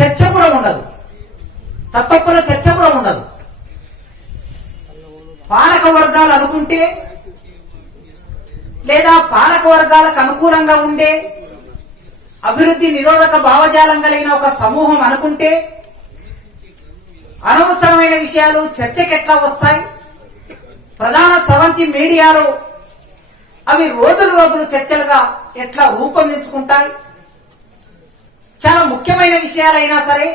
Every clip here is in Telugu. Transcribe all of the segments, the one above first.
చర్చ కూడా ఉండదు, తప్పకుండా చర్చ కూడా ఉండదు. పాలక వర్గాలు అనుకుంటే లేదా పాలక వర్గాలకు అనుకూలంగా ఉండే అభివృద్ధి నిరోధక భావజాలం కలిగిన ఒక సమూహం అనుకుంటే అనవసరమైన విషయాలు చర్చకెట్లా వస్తాయి? ప్రధాన స్రవంతి మీడియాలో అవి రోజులు రోజులు చర్చలుగా ఎట్లా రూపొందించుకుంటాయి? చాలా ముఖ్యమైన విషయాలైనా సరే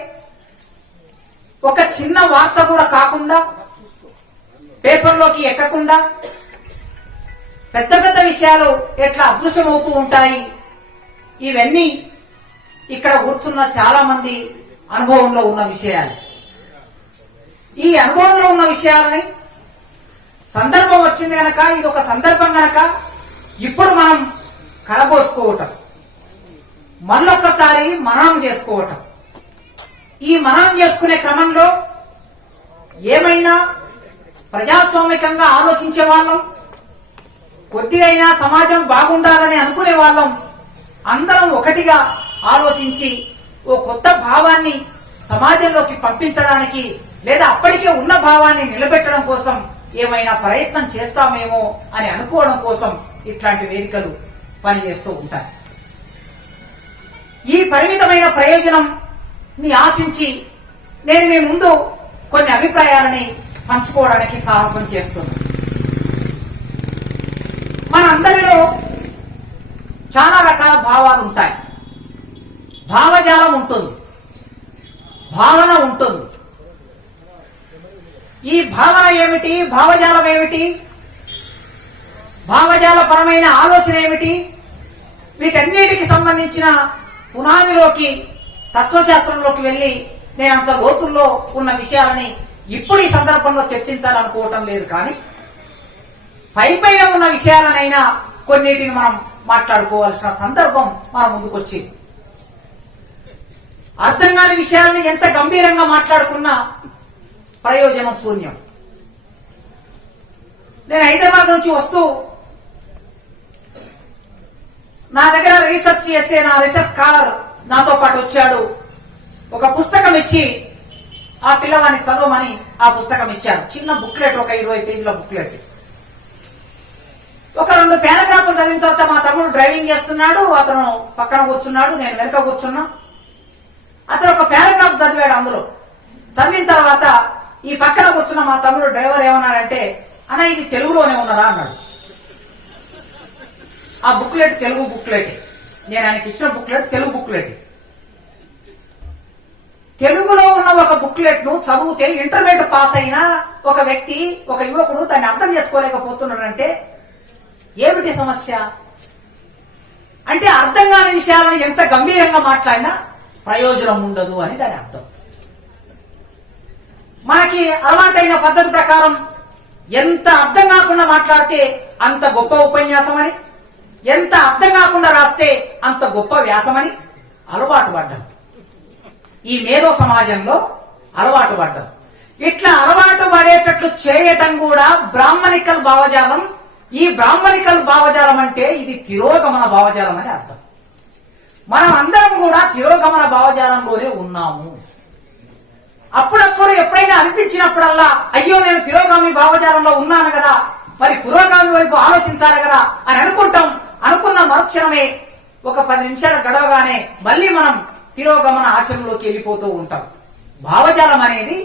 ఒక చిన్న వార్త కూడా కాకుండా, పేపర్లోకి ఎక్కకుండా పెద్ద పెద్ద విషయాలు ఎట్లా అదృశ్యమవుతూ ఉంటాయి. ఇవన్నీ ఇక్కడ కూర్చున్న చాలా మంది అనుభవంలో ఉన్న విషయాలు. ఈ అనుభవంలో ఉన్న విషయాలని సందర్భం వచ్చింది గనక, ఇది ఒక సందర్భం గనక ఇప్పుడు మనం కలబోసుకోవటం, మళ్ళొక్కసారి మననం చేసుకోవటం. ఈ మననం చేసుకునే క్రమంలో ఏమైనా ప్రజాస్వామికంగా ఆలోచించే వాళ్ళం, కొద్దిగా అయినా సమాజం బాగుండాలని అనుకునే వాళ్ళం అందరం ఒకటిగా ఆలోచించి ఓ కొత్త భావాన్ని సమాజంలోకి పంపించడానికి లేదా అప్పటికే ఉన్న భావాన్ని నిలబెట్టడం కోసం ఏమైనా ప్రయత్నం చేస్తామేమో అని అనుకోవడం కోసం ఇట్లాంటి వేదికలు పనిచేస్తూ ఉంటాయి. ఈ పరిమితమైన ప్రయోజనం ని ఆశించి నేను మీ ముందు కొన్ని అభిప్రాయాలని పంచుకోవడానికి సాహసం చేస్తున్నాను. మనందరిలో చాలా రకాల భావాలు ఉంటాయి. భావజాలం ఉంటుంది, భావన ఉంటుంది. ఈ భావన ఏమిటి, భావజాలం ఏమిటి, భావజాల పరమైన ఆలోచన ఏమిటి, వీటన్నిటికి సంబంధించిన పునాదిలోకి, తత్వశాస్త్రంలోకి వెళ్లి నేను అంత లోతుల్లో ఉన్న విషయాలని ఇప్పుడు ఈ సందర్భంలో చర్చించాలనుకోవటం లేదు. కానీ పైపైన ఉన్న విషయాలనైనా కొన్నిటిని మనం మాట్లాడుకోవాల్సిన సందర్భం మన ముందుకొచ్చింది. అర్థం కాని విషయాలను ఎంత గంభీరంగా మాట్లాడుకున్నా ప్రయోజనం శూన్యం. నేను హైదరాబాద్ నుంచి వస్తూ నా దగ్గర రీసెర్చ్ చేసే నా రీసెర్చ్ స్కాలర్ నాతో పాటు వచ్చాడు. ఒక పుస్తకం ఇచ్చి ఆ పిల్లవాడిని చదవమని ఆ పుస్తకం ఇచ్చాడు. చిన్న బుక్లెట్, ఒక 20 పేజీల బుక్లెట్. ఒక 2 పారాగ్రాఫ్లు చదివిన తర్వాత మా తమ్ముడు డ్రైవింగ్ చేస్తున్నాడు, అతను పక్కన కూర్చున్నాడు, నేను వెనక కూర్చున్నా. అతను ఒక పారాగ్రాఫ్ చదివాడు. అందులో చదివిన తర్వాత ఈ పక్కన కూర్చున్న మా తమ్ముడు డ్రైవర్ ఏమన్నాడంటే, అన్న ఇది తెలుగులోనే ఉన్నదా అన్నాడు. ఆ బుక్లెట్ తెలుగు బుక్లెట్, నేను ఆయనకి ఇచ్చిన బుక్లెట్ తెలుగు బుక్లెట్. తెలుగులో ఉన్న ఒక బుక్లెట్ ను చదివితే ఇంటర్మీడియట్ పాస్ అయిన ఒక వ్యక్తి, ఒక యువకుడు దాన్ని అర్థం చేసుకోలేకపోతున్నాడంటే ఏమిటి సమస్య? అంటే అర్థం కాని విషయాలను ఎంత గంభీరంగా మాట్లాడినా ప్రయోజనం ఉండదు అని దాని అర్థం. మనకి అలవాటైన పద్ధతి ప్రకారం ఎంత అర్థం కాకుండా మాట్లాడితే అంత గొప్ప ఉపన్యాసం అని, ఎంత అర్థం కాకుండా రాస్తే అంత గొప్ప వ్యాసమని అలవాటు పడ్డాం. ఈ మేధో సమాజంలో అలవాటు పడ్డాం. ఇట్లా అలవాటు పడేటట్లు చేయటం కూడా బ్రాహ్మణికల్ భావజాలం. ఈ బ్రాహ్మణికల్ భావజాలం అంటే ఇది తిరోగమన భావజాలం అని అర్థం. మనం అందరం కూడా తిరోగమన భావజాలంలోనే ఉన్నాము. అప్పుడప్పుడు ఎప్పుడైనా అనిపించినప్పుడల్లా అయ్యో నేను తిరోగామి భావజాలంలో ఉన్నాను కదా, మరి పురోగామి వైపు ఆలోచించాలి కదా అని అనుకుంటాం. అనుకున్న మరుక్షణమే ఒక 10 నిమిషాలు గడవగానే మళ్ళీ మనం తిరోగమన ఆచరణలోకి వెళ్ళిపోతూ ఉంటాం. భావజాలం అనేది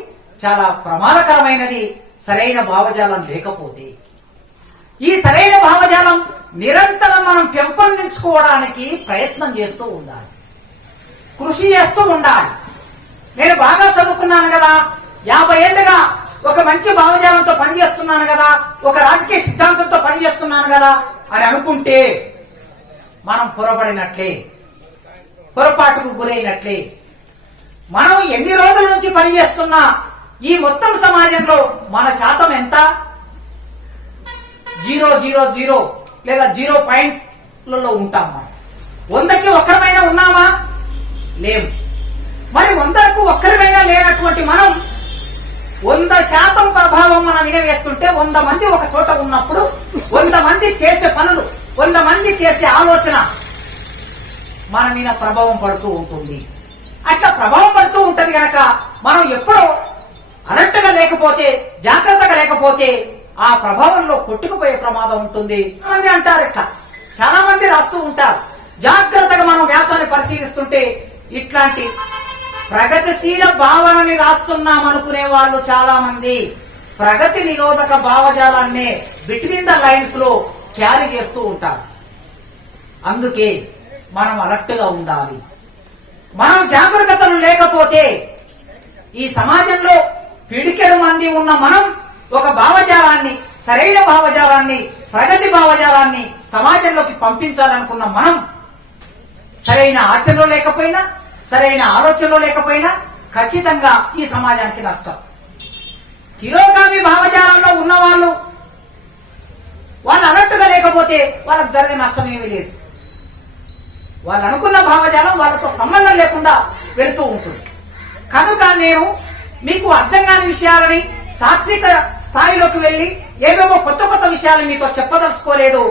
చాలా ప్రమాదకరమైనది సరైన భావజాలం లేకపోతే. ఈ సరైన భావజాలం నిరంతరం మనం పెంపొందించుకోవడానికి ప్రయత్నం చేస్తూ ఉండాలి, కృషి చేస్తూ ఉండాలి. నేను బాగా చదువుకున్నాను కదా, 50 ఏళ్లుగా ఒక మంచి భావజాలంతో పనిచేస్తున్నాను కదా, ఒక రాజకీయ సిద్ధాంతంతో పనిచేస్తున్నాను కదా అని అనుకుంటే మనం పొరపడినట్లే, పొరపాటుకు గురైనట్లే. మనం ఎన్ని రోజుల నుంచి పనిచేస్తున్నా ఈ మొత్తం సమాజంలో మన శాతం ఎంత? 0.00 లేదా 0 పాయింట్లలో ఉంటాం. మనం 100కి ఒక్కరమైనా ఉన్నామా? లేవు. మరి 100కు ఒక్కరిమైనా లేనటువంటి మనం 100% ప్రభావం మనం వినవేస్తుంటే 100 మంది ఒక చోట ఉన్నప్పుడు 100 మంది చేసే పనులు, 100 మంది చేసే ఆలోచన మన మీద ప్రభావం పడుతూ ఉంటుంది. అట్లా ప్రభావం పడుతూ ఉంటది గనక మనం ఎప్పుడో అలర్ట్ గా లేకపోతే, జాగ్రత్తగా లేకపోతే ఆ ప్రభావంలో కొట్టుకుపోయే ప్రమాదం ఉంటుంది. మంది అంటారు ఇట్లా, చాలా మంది రాస్తూ ఉంటారు. జాగ్రత్తగా మనం వ్యాసాన్ని పరిశీలిస్తుంటే ఇట్లాంటి ప్రగతిశీల భావనని రాస్తున్నాం అనుకునే వాళ్ళు చాలా మంది ప్రగతి నిరోధక భావజాలాన్ని బిట్వీన్ ద లైన్స్ లో క్యారీ చేస్తూ ఉంటారు. అందుకే మనం అలర్ట్ గా ఉండాలి. మనం జాగ్రత్తలు లేకపోతే ఈ సమాజంలో పిడికెడు మంది ఉన్న మనం ఒక భావజాలాన్ని, సరైన భావజాలాన్ని, ప్రగతి భావజాలాన్ని సమాజంలోకి పంపించాలనుకున్న మనం సరైన ఆచరణలో లేకపోయినా, సరైన ఆలోచనలో లేకపోయినా ఖచ్చితంగా ఈ సమాజానికి నష్టం. తిరోగామి భావజాలంలో ఉన్న వాళ్ళు అలర్ట్గా లేకపోతే వాళ్ళకి జరిగే నష్టం ఏమీ లేదు. వాళ్ళు అనుకున్న భావజాలం వాళ్ళతో సంబంధం లేకుండా వెళుతూ ఉంటుంది. కనుక నేను మీకు అర్థం కాని విషయాలని తాత్విక స్థాయిలోకి వెళ్లి ఏమేమో కొత్త కొత్త విషయాలు మీతో చెప్పదలుచుకోలేదు.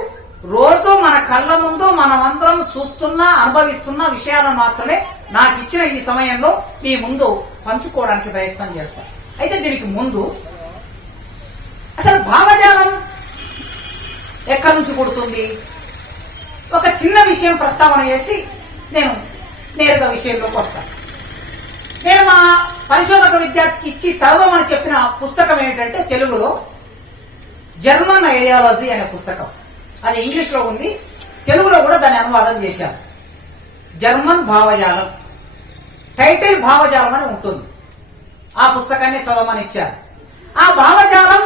రోజు మన కళ్ళ ముందు మనమందరం చూస్తున్నా, అనుభవిస్తున్న విషయాలను మాత్రమే నాకు ఇచ్చిన ఈ సమయంలో మీ ముందు పంచుకోవడానికి ప్రయత్నం చేస్తాను. అయితే దీనికి ముందు అసలు భావజాలం ఎక్కడి నుంచి పుడుతుంది? ఒక చిన్న విషయం ప్రస్తావన చేసి నేను నేరుగా విషయంలోకి వస్తాను. నేను మా పరిశోధక విద్యార్థికి ఇచ్చి చదవమని చెప్పిన పుస్తకం ఏంటంటే తెలుగులో జర్మన్ ఐడియాలజీ అనే పుస్తకం. అది ఇంగ్లీష్ లో ఉంది, తెలుగులో కూడా దాన్ని అనువాదం చేశారు. జర్మన్ భావజాలం, టైటిల్ భావజాలం అని ఉంటుంది. ఆ పుస్తకాన్ని చదవమని ఇచ్చారు. ఆ భావజాలం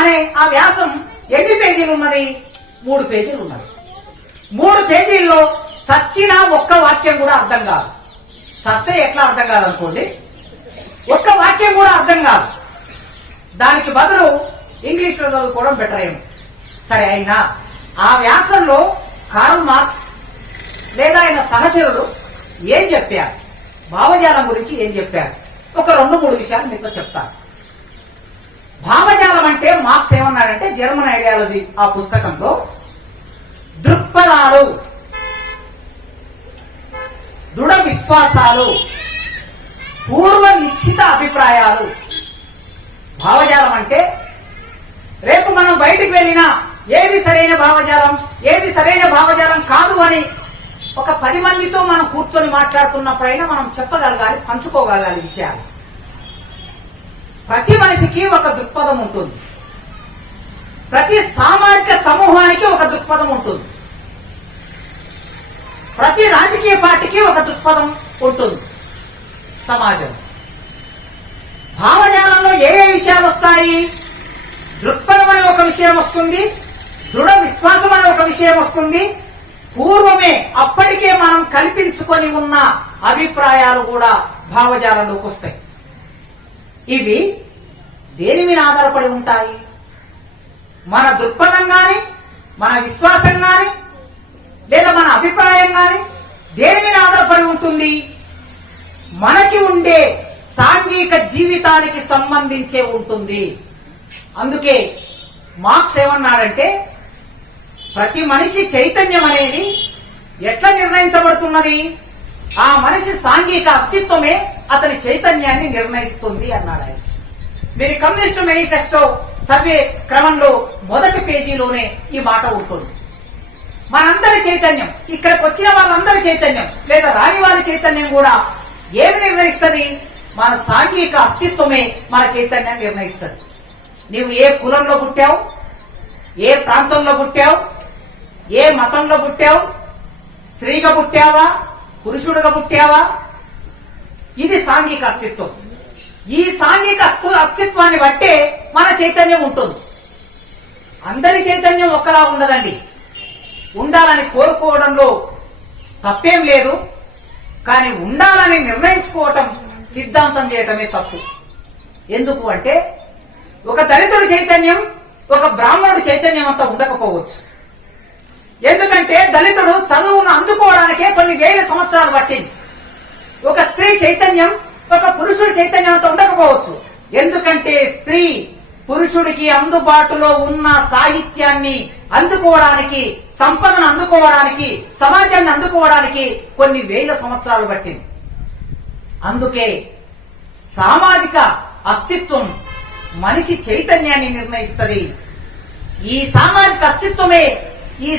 అనే ఆ వ్యాసం ఎన్ని పేజీలు ఉన్నది? 3 పేజీలు ఉన్నది. 3 పేజీల్లో చచ్చిన ఒక్క వాక్యం కూడా అర్థం కాదు. చస్తే ఎట్లా అర్థం కాదనుకోండి, ఒక్క వాక్యం కూడా అర్థం కాదు. దానికి బదులు ఇంగ్లీష్ లో చదువుకోవడం బెటర్ ఏమో. సరే, అయినా ఆ వ్యాసంలో కార్ల్ మార్క్స్ లేదా ఆయన సహచరులు ఏం చెప్పారు, భావజాలం గురించి ఏం చెప్పారు, ఒక 2-3 విషయాలు మీతో చెప్తాను. భావజాలం అంటే మార్క్స్ ఏమన్నాడంటే, జర్మన్ ఐడియాలజీ ఆ పుస్తకంలో దృక్పథాలు, దృఢ విశ్వాసాలు, పూర్వ నిశ్చిత అభిప్రాయాలు. భావజాలం అంటే రేపు మనం బయటికి వెళ్ళినా ఏది సరైన భావజాలం, ఏది సరైన భావజాలం కాదు అని ఒక 10 మందితో మనం కూర్చొని మాట్లాడుతున్నప్పుడైనా మనం చెప్పగలగాలి, పంచుకోగలగాలి విషయాలు. ప్రతి మనిషికి ఒక దృక్పథం ఉంటుంది. ప్రతి సామాజిక సమూహానికి ఒక దృక్పథం ఉంటుంది. ప్రతి రాజకీయ పార్టీకి ఒక దృక్పథం ఉంటుంది. సమాజం భావజాలంలో ఏ ఏ విషయాలు వస్తాయి? దృక్పథం అనే ఒక విషయం వస్తుంది, దృఢ విశ్వాసం అనే ఒక విషయం వస్తుంది, పూర్వమే అప్పటికే మనం కల్పించుకొని ఉన్న అభిప్రాయాలు కూడా భావజాలంలోకి వస్తాయి. ఇవి దేని మీద ఆధారపడి ఉంటాయి? మన దృక్పథం గాని, మన విశ్వాసం గాని, లేదా మన అభిప్రాయం గాని దేని మీద ఆధారపడి ఉంటుంది? మనకి ఉండే సాంఘిక జీవితానికి సంబంధించే ఉంటుంది. అందుకే మార్క్స్ ఏమన్నాడంటే, ప్రతి మనిషి చైతన్యం అనేది ఎట్లా నిర్ణయించబడుతున్నది? ఆ మనిషి సాంఘిక అస్తిత్వమే అతని చైతన్యాన్ని నిర్ణయిస్తుంది అన్నాడు ఆయన. మీరు కమ్యూనిస్టు మేనిఫెస్టో చదివే క్రమంలో మొదటి పేజీలోనే ఈ మాట ఉంటుంది. మనందరి చైతన్యం, ఇక్కడికి వచ్చిన వాళ్ళందరి చైతన్యం లేదా రాని వారి చైతన్యం కూడా ఏమి నిర్ణయిస్తుంది? మన సాంఘిక అస్తిత్వమే మన చైతన్యాన్ని నిర్ణయిస్తుంది. నీవు ఏ కులంలో పుట్టావు, ఏ ప్రాంతంలో పుట్టావు, ఏ మతంలో పుట్టావు, స్త్రీగా పుట్టావా, పురుషుడుగా పుట్టావా, ఇది సాంఘిక అస్తిత్వం. ఈ సాంఘిక అస్తిత్వాన్ని బట్టే మన చైతన్యం ఉంటుంది. అందరి చైతన్యం ఒక్కలా ఉండదండి. ఉండాలని కోరుకోవడంలో తప్పేం లేదు, కానీ ఉండాలని నిర్ణయించుకోవటం, సిద్ధాంతం చేయటమే తప్పు. ఎందుకు అంటే, ఒక దళితుడి చైతన్యం ఒక బ్రాహ్మణుడి చైతన్యం అంతా ఉండకపోవచ్చు. ఎందుకంటే దళితుడు చదువును అందుకోవడానికే కొన్ని వేల సంవత్సరాలు పట్టింది. ఒక స్త్రీ చైతన్యం ఒక పురుషుడి చైతన్యం అంతా ఉండకపోవచ్చు. ఎందుకంటే స్త్రీ పురుషుడికి అందుబాటులో ఉన్న సాహిత్యాన్ని అందుకోవడానికి, సంపదను అందుకోవడానికి, సమాజాన్ని అందుకోవడానికి కొన్ని వేల సంవత్సరాలు పట్టింది. అందుకే సామాజిక అస్తిత్వం మనిషి చైతన్యాన్ని నిర్ణయిస్తుంది. ఈ సామాజిక అస్తిత్వమే, ఈ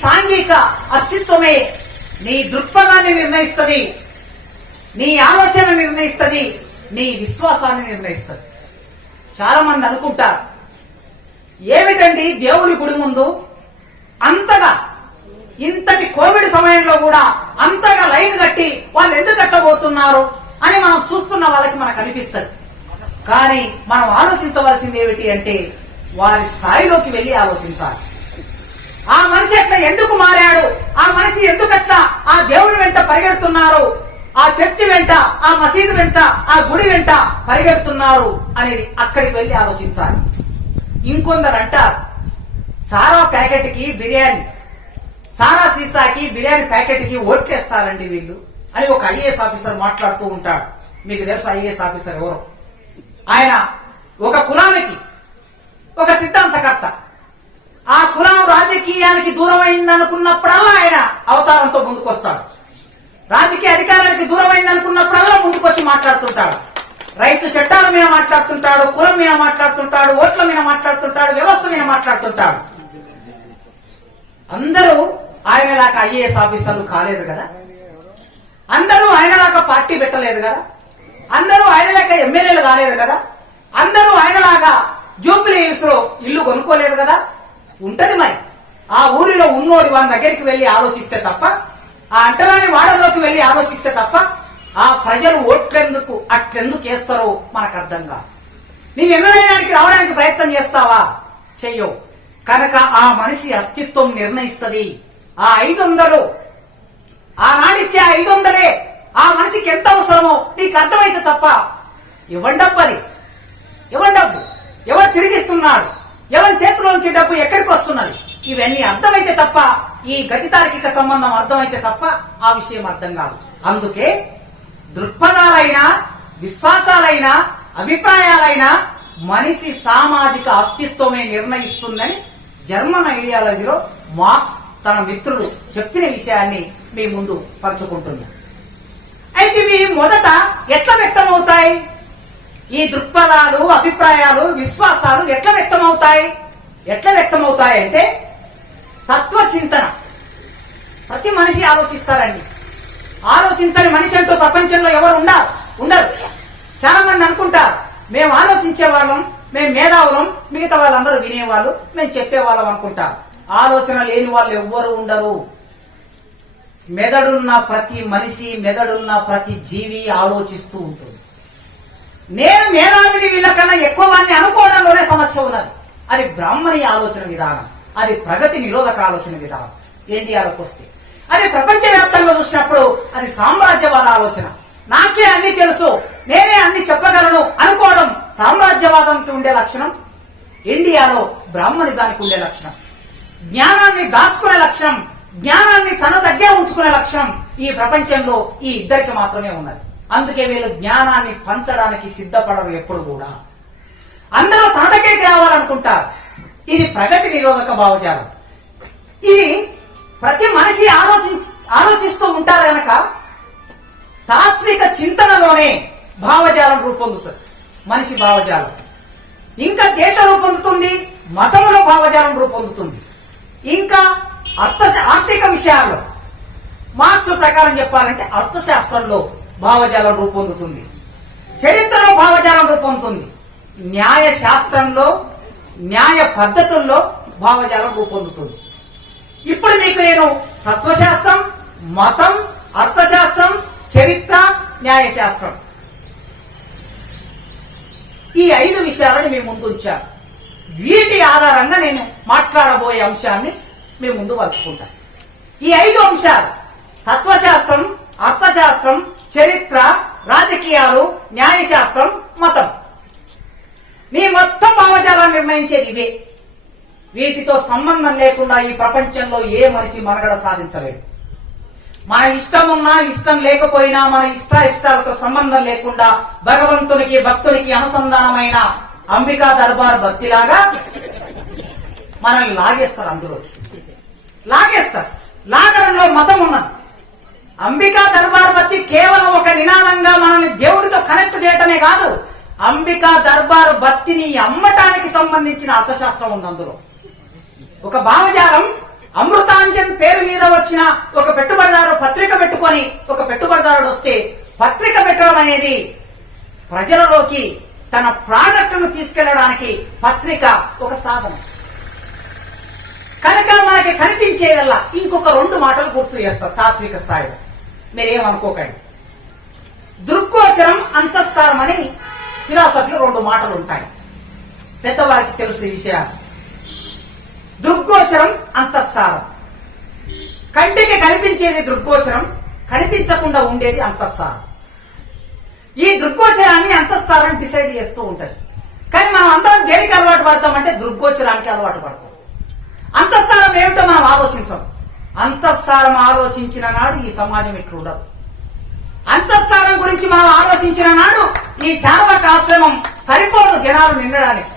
సాంఘిక అస్తిత్వమే నీ దృక్పథాన్ని నిర్ణయిస్తుంది, నీ ఆలోచన నిర్ణయిస్తుంది, నీ విశ్వాసాన్ని నిర్ణయిస్తుంది. చాలా మంది అనుకుంటారు, ఏమిటండి దేవుడి గుడి ముందు అంతగా, ఇంతటి కోవిడ్ సమయంలో కూడా అంతగా లైన్ కట్టి వాళ్ళు ఎందుకు కట్టబోతున్నారు అని మనం చూస్తున్న వాళ్ళకి మనకు అనిపిస్తుంది. కానీ మనం ఆలోచించవలసింది ఏమిటి అంటే వారి స్థాయిలోకి వెళ్లి ఆలోచించాలి. ఆ మనిషి అట్లా ఎందుకు మారాడు, ఆ మనిషి ఎందుకట్లా ఆ దేవుడి వెంట పరిగెడుతున్నారు, ఆ చర్చి వెంట, ఆ మసీదు వెంట, ఆ గుడి వెంట పరిగెడుతున్నారు అనేది అక్కడికి వెళ్లి ఆలోచించాలి. ఇంకొందరు అంటారు, సారా ప్యాకెట్ కి బిర్యానీ, సారా సీసాకి బిర్యానీ ప్యాకెట్ కి ఓట్లేస్తారండి వీళ్ళు అని ఒక ఐఏఎస్ ఆఫీసర్ మాట్లాడుతూ ఉంటాడు. మీకు తెలుసు ఐఏఎస్ ఆఫీసర్ ఎవరు? ఆయన ఒక కులానికి ఒక సిద్ధాంతకర్త. ఆ కులం రాజకీయానికి దూరమైందనుకున్నప్పుడల్లా ఆయన అవతారంతో ముందుకొస్తాడు. రాజకీయ అధికారానికి దూరమైందనుకున్నప్పుడల్లా ముందుకొచ్చి మాట్లాడుతుంటాడు. రైతు చట్టాల మీద మాట్లాడుతుంటాడు, కులం మీద మాట్లాడుతుంటాడు, ఓట్ల మీద మాట్లాడుతుంటాడు, వ్యవస్థ మీద మాట్లాడుతుంటాడు. అందరూ ఆయనలాగా ఐఏఎస్ ఆఫీసర్లు కాలేదు కదా, అందరూ ఆయనలాగా పార్టీ పెట్టలేదు కదా, అందరూ ఆయనలాగా ఎమ్మెల్యేలు కాలేదు కదా, అందరూ ఆయనలాగా జూబ్లీ హిల్స్ లో ఇల్లు కొనుక్కోలేదు కదా. ఉంటది మరి. ఆ ఊరిలో ఉన్నోడి వారి దగ్గరికి వెళ్లి ఆలోచిస్తే తప్ప, ఆ అంటరాని వాడలోకి వెళ్లి ఆలోచిస్తే తప్ప ఆ ప్రజలు ఓట్లెందుకు అట్లెందుకు వేస్తారో మనకు అర్థం కాదు. నీవు ఎమ్మెల్యేకి రావడానికి ప్రయత్నం చేస్తావా? చెయ్యవు. కనుక ఆ మనిషి అస్తిత్వం నిర్ణయిస్తుంది. ఆ 500, ఆనాడిచ్చే 500 ఆ మనిషికి ఎంత అవసరమో నీకు అర్థమైతే తప్ప ఇవ్వండబ్బది, ఇవ్వండబ్బు ఎవరు తిరిగిస్తున్నాడు, ఎవరి చేతిలోంచి డబ్బు ఎక్కడికి వస్తున్నది, ఇవన్నీ అర్థమైతే తప్ప, ఈ గతి తార్కిక సంబంధం అర్థమైతే తప్ప ఆ విషయం అర్థం కాదు. అందుకే దృక్పథాలైనా, విశ్వాసాలైనా, అభిప్రాయాలైనా మనిషి సామాజిక అస్తిత్వమే నిర్ణయిస్తుందని జర్మన్ ఐడియాలజీలో మార్క్స్ తన మిత్రులు చెప్పిన విషయాన్ని మీ ముందు పంచుకుంటున్నా. అయితే ఇవి మొదట ఎట్లా వ్యక్తమవుతాయి? ఈ దృక్పథాలు, అభిప్రాయాలు, విశ్వాసాలు ఎట్లా వ్యక్తమవుతాయి అంటే తత్వ చింతన. ప్రతి మనిషి ఆలోచిస్తారండి. ఆలోచించని మనిషి అంటూ ప్రపంచంలో ఎవరు ఉండరు. చాలా మంది అనుకుంటారు, మేము ఆలోచించే వాళ్ళం, మేము మేధావులం, మిగతా వాళ్ళందరూ వినేవాళ్ళు, మేము చెప్పేవాళ్ళం అనుకుంటారు. ఆలోచన లేని వాళ్ళు ఎవ్వరు ఉండరు. మెదడున్న ప్రతి మనిషి, మెదడున్న ప్రతి జీవి ఆలోచిస్తూ ఉంటుంది. నేను మేధావిని వీళ్ళకన్నా ఎక్కువ వాడిని అనుకోవడంలోనే సమస్య ఉన్నది. అది బ్రాహ్మణి ఆలోచన విధానం, అది ప్రగతి నిరోధక ఆలోచన విధానం. ఇండియాలోకి వస్తే అది ప్రపంచవ్యాప్తంగా చూసినప్పుడు అది సామ్రాజ్యవాద ఆలోచన. నాకే అన్ని తెలుసు, నేనే అన్ని చెప్పగలను అనుకోవడం సామ్రాజ్యవాదానికి ఉండే లక్షణం. ఇండియాలో బ్రాహ్మణిజానికి ఉండే లక్షణం. జ్ఞానాన్ని దాచుకునే లక్షణం, జ్ఞానాన్ని తన దగ్గర ఉంచుకునే లక్షణం ఈ ప్రపంచంలో ఈ ఇద్దరికి మాత్రమే ఉన్నది. అందుకే వీళ్ళు జ్ఞానాన్ని పంచడానికి సిద్ధపడరు ఎప్పుడు కూడా. అందరూ తన దగ్గరికి రావాలనుకుంటారు. ఇది ప్రగతి నిరోధక భావజాలం. ఇది ప్రతి మనిషి ఆలోచిస్తూ ఉంటారు కనుక తాత్విక చింతనలోనే భావజాలం రూపొందుతుంది. మనిషి భావజాలం ఇంకా దేశ రూపొందుతుంది, మతంలో భావజాలం రూపొందుతుంది. ఇంకా ఆర్థిక విషయాల్లో మార్క్స్ ప్రకారం చెప్పాలంటే అర్థశాస్త్రంలో భావజాలం రూపొందుతుంది, చరిత్రలో భావజాలం రూపొందుతుంది, న్యాయ శాస్త్రంలో, న్యాయ పద్ధతుల్లో భావజాలం రూపొందుతుంది. ఇప్పుడు మీకు నేను తత్వశాస్త్రం, మతం, అర్థశాస్త్రం, చరిత్ర, న్యాయశాస్త్రం ఈ 5 విషయాలను మీ ముందు ఉంచాను. వీటి ఆధారంగా నేను మాట్లాడబోయే అంశాన్ని మీ ముందు వలుచుకుంటాను. ఈ 5 అంశాలు తత్వశాస్త్రం, అర్థశాస్త్రం, చరిత్ర, రాజకీయాలు, న్యాయశాస్త్రం, మతం. నీ మొత్తం భావజాలాన్ని నిర్ణయించేది ఇవే. వీటితో సంబంధం లేకుండా ఈ ప్రపంచంలో ఏ మనిషి మనుగడ సాధించలేడు. మన ఇష్టం ఉన్నా ఇష్టం లేకపోయినా, మన ఇష్టాలతో సంబంధం లేకుండా భగవంతునికి, భక్తునికి అనుసంధానమైన అంబికా దర్బార్ భక్తిలాగా మనల్ని లాగేస్తారు. అందులోకి లాగేస్తారు. లాగడంలో మతం ఉన్నది. అంబికా దర్బార్ బత్తి కేవలం ఒక నినాదంగా మనల్ని దేవుడితో కనెక్ట్ చేయటమే కాదు, అంబికా దర్బారు బత్తిని అమ్మటానికి సంబంధించిన అర్థశాస్త్రం ఉంది అందులో. ఒక భావజాలం అమృతాంజన్ పేరు మీద వచ్చిన ఒక పెట్టుబడిదారు పత్రిక పెట్టుకొని ఒక పెట్టుబడిదారుడు వస్తే పత్రిక పెట్టడం అనేది ప్రజలలోకి తన ప్రాడక్ట్ను తీసుకెళ్లడానికి పత్రిక ఒక సాధనం. కనుక మనకి కనిపించే వల్ల ఇంకొక 2 మాటలు గుర్తు చేస్తారు తాత్విక స్థాయిలో, మీరేమనుకోకండి. దృగ్గోచరం, అంతఃసారం అని ఫిలాసఫీలో 2 మాటలు ఉంటాయి. పెద్దవారికి తెలుసు ఈ విషయాలు. దృగ్గోచరం, అంతఃసారం. కంటికి కనిపించేది దృగ్గోచరం, కనిపించకుండా ఉండేది అంతఃసారం. ఈ దృగ్గోచరాన్ని అంతఃసారాన్ని డిసైడ్ చేస్తూ ఉంటది. కానీ మనం అందరం దేనికి అలవాటు పడతామంటే దృగ్గోచరానికి అలవాటు పడతాం. అంతఃసారం ఏమిటో మనం ఆలోచించాం. అంతఃసారం ఆలోచించిన నాడు ఈ సమాజం ఇట్లుండదు. అంతఃసారం గురించి మనం ఆలోచించిన నాడు ఈ చార్వాక ఆశ్రమం సరిపోదు జనాలు నిండడానికి.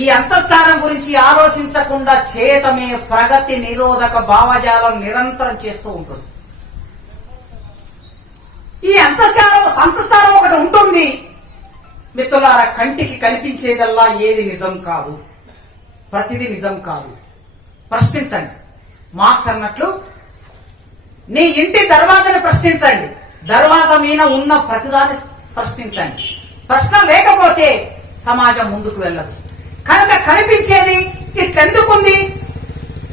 ఈ అంతఃసారం గురించి ఆలోచించకుండా చేయటమే ప్రగతి నిరోధక భావజాలం నిరంతరం చేస్తూ ఉంటుంది. ఈ అంతఃసారం ఒకటి ఉంటుంది మిత్రులారా. కంటికి కనిపించేదల్లా ఏది నిజం కాదు, ప్రతిదీ నిజం కాదు. ప్రశ్నించండి. మార్క్స్ అన్నట్లు నీ ఇంటి దర్వాజను ప్రశ్నించండి, దర్వాజా మీద ఉన్న ప్రతిదాన్ని ప్రశ్నించండి. ప్రశ్న లేకపోతే సమాజం ముందుకు వెళ్ళదు. కనుక కనిపించేది ఇట్లెందుకుంది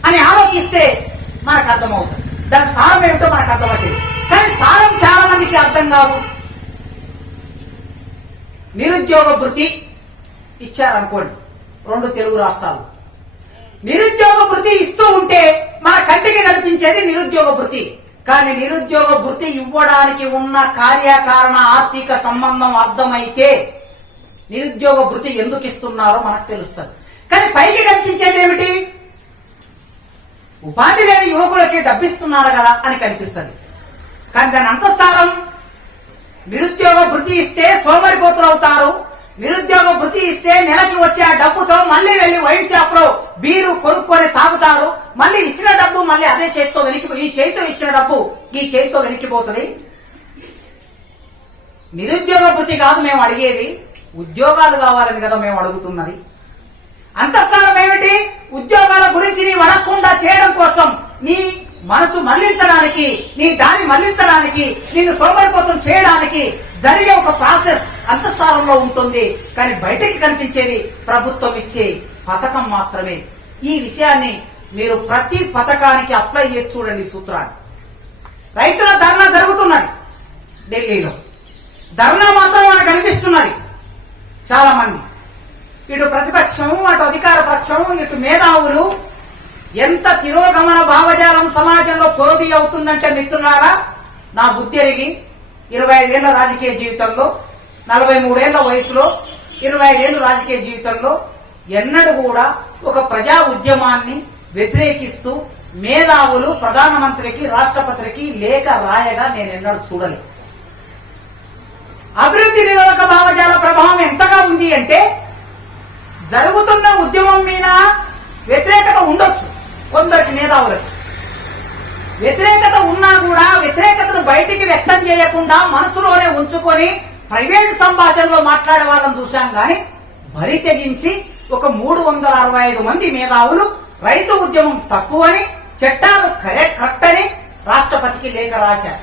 అని ఆలోచిస్తే మనకు అర్థమవుతుంది. దాని సారం ఏమిటో మనకు అర్థమవుతుంది. కానీ సారం చాలా మందికి అర్థం కాదు. నిరుద్యోగ భృతి ఇచ్చారనుకోండి 2 తెలుగు రాష్ట్రాలు. నిరుద్యోగ భృతి ఇస్తూ ఉంటే మన కంటికి కనిపించేది నిరుద్యోగ భృతి. కానీ నిరుద్యోగ భృతి ఇవ్వడానికి ఉన్న కార్యకారణ ఆర్థిక సంబంధం అర్థమైతే నిరుద్యోగ భృతి ఎందుకు ఇస్తున్నారో మనకు తెలుస్తుంది. కానీ పైకి కనిపించేది ఏమిటి? ఉపాధి లేని యువకులకి డబ్బిస్తున్నారు కదా అని కనిపిస్తుంది. కానీ దాని అంతఃసారం నిరుద్యోగ భృతి ఇస్తే సోమరిపోతులు అవుతారు. నిరుద్యోగ భృతి ఇస్తే నెలకి వచ్చే ఆ డబ్బుతో మళ్ళీ వెళ్లి వైన్ షాప్ లో బీరు కొనుక్కొని తాగుతారు. మళ్ళీ ఇచ్చిన డబ్బు మళ్ళీ అదే చేతితో ఈ చేతితో ఇచ్చిన డబ్బు ఈ చేతితో వెనక్కిపోతుంది. నిరుద్యోగ భృతి కాదు మేము అడిగేది, ఉద్యోగాలు కావాలని కదా మేము అడుగుతున్నది. అంతఃసారం ఏమిటి? ఉద్యోగాల గురించి నీ అడగకుండా చేయడం కోసం, నీ మనసు మళ్లించడానికి, నీ దారి మళ్లించడానికి, నిన్ను సోమరిపోతం చేయడానికి జరిగే ఒక ప్రాసెస్ అంతఃసారంలో ఉంటుంది. కానీ బయటకి కనిపించేది ప్రభుత్వం ఇచ్చే పథకం మాత్రమే. ఈ విషయాన్ని మీరు ప్రతి పథకానికి అప్లై చేసి చూడండి. సూత్రాన్ని రైతుల ధర్నా జరుగుతున్నది ఢిల్లీలో. ధర్నా మాత్రం మనకు కనిపిస్తున్నది. చాలా మంది ఇటు ప్రతిపక్షం, అటు అధికార పక్షం, ఇటు మేధావులు ఎంత తిరోగమన భావజాలం సమాజంలో కొరది అవుతుందంటే మిత్రులారా, నా బుద్ధి ఎరిగి 25 ఏళ్ల రాజకీయ జీవితంలో, 43 ఏళ్ల వయసులో 25 ఏళ్ల రాజకీయ జీవితంలో ఎన్నడూ కూడా ఒక ప్రజా ఉద్యమాన్ని వ్యతిరేకిస్తూ మేధావులు ప్రధానమంత్రికి, రాష్ట్రపతికి లేఖ రాయగా నేను ఎన్నడూ చూడలేదు. అభివృద్ధి నిరోధక భావజాల ప్రభావం ఎంతగా ఉంది అంటే, జరుగుతున్న ఉద్యమం మీద వ్యతిరేకత ఉండొచ్చు కొందరికి మేధావులకు. వ్యతిరేకత ఉన్నా కూడా వ్యతిరేకతను బయటికి వ్యక్తం చేయకుండా మనసులోనే ఉంచుకొని ప్రైవేట్ సంభాషణలో మాట్లాడే వాళ్ళని చూశాం. గాని బరి తెగించి ఒక 365 మంది మేధావులు రైతు ఉద్యమం తప్పు అని, చట్టాలు కరెక్ట్ అని రాష్ట్రపతికి లేఖ రాశారు.